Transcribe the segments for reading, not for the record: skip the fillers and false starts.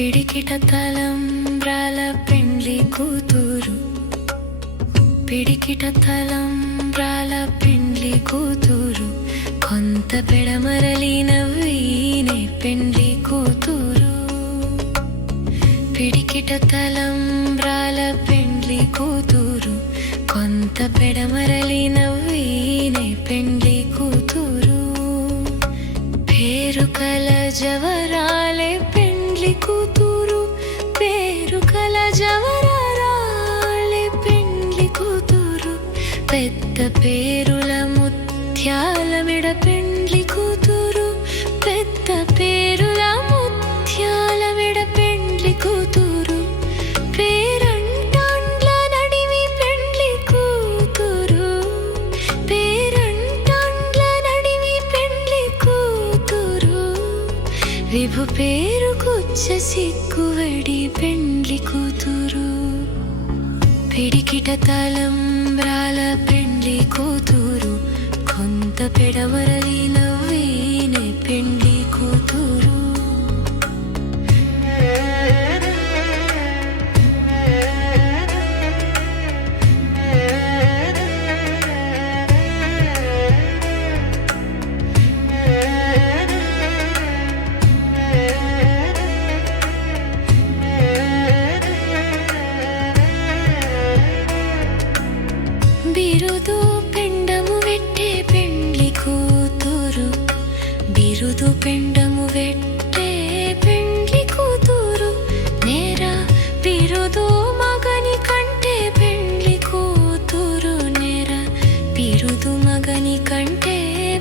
పిడికిట తలంబ్రాల పెండ్లి కూతురు, పిడికిట తలంబ్రాల పెండ్లి కూతురు, కొంత పెడమరలి నవ్వీనే పెండ్లి కూతురు. పిడికిట తలంబ్రాల పెండ్లి కూతురు, కొంత పెడమరలి నవ్వీనే పెండ్లి కూతురు. పేరు కల జవరాలే పెండ్లి కూతురు, పేరు కల జవరాలే పెండ్లి కూతురు. పెద్ద పేరుల ముత్యాల మెడ పెండ్లి కూతురు, పెద్ద పేరుల ముత్యాల మెడ పెండ్లి కూతురు. పేరంటాండ్ల నడివి పెండ్లి కూతురు, పేరంటాండ్ల నడివి పెండ్లి కూతురు. విభు పేరుకొచ్చ సిగ్గువడి పెండ్లి కూతురు. పిడికిట తలంబ్రాల పెండ్లి కూతురు, కొంత పెడమరలి నవ్వీనే పెండ్లి కూతురు. బిరుదు పెండము వెట్టే పెండ్లి కూతురు, బిరుదు పెండము వెట్టే పెండ్లి కూతురు. నేర బిరుదు మగని కంటే పెండ్లి కూతురు, నేర బిరుదు మగని కంటే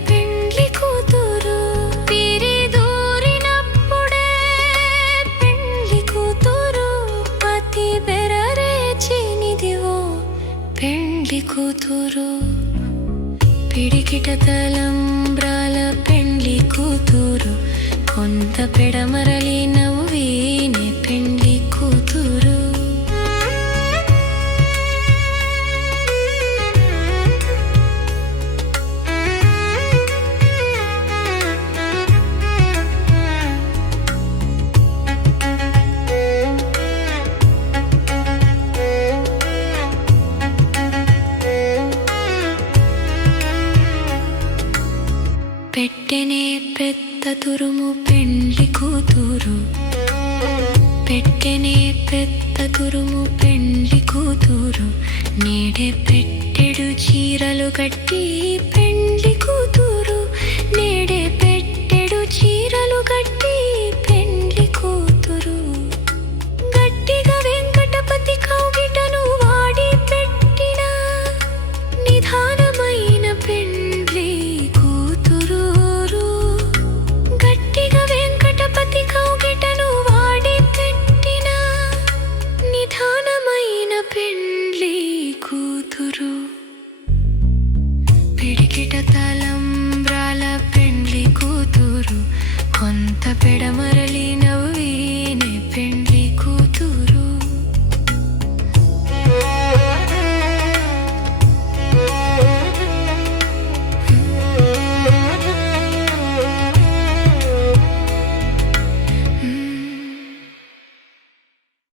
పెండ్లి కూతురు. పిరిదూరినప్పుడే పెండ్లి కూతురు, పతి బెరరేచినిదివో పెండ్లి కూతురు. పిడికిట తలంబ్రాల పెండ్లి కూతురు, కొంత పెడమరలి నవ్వీనే పెండ్లి కూతురు. పెట్టెనే పెద్ద తురుము పెండ్లి కూతురు, పెట్టెనే పెద్ద తురుము పెండ్లి కూతురు. నేడే పెట్టెడు చీరలు కట్టి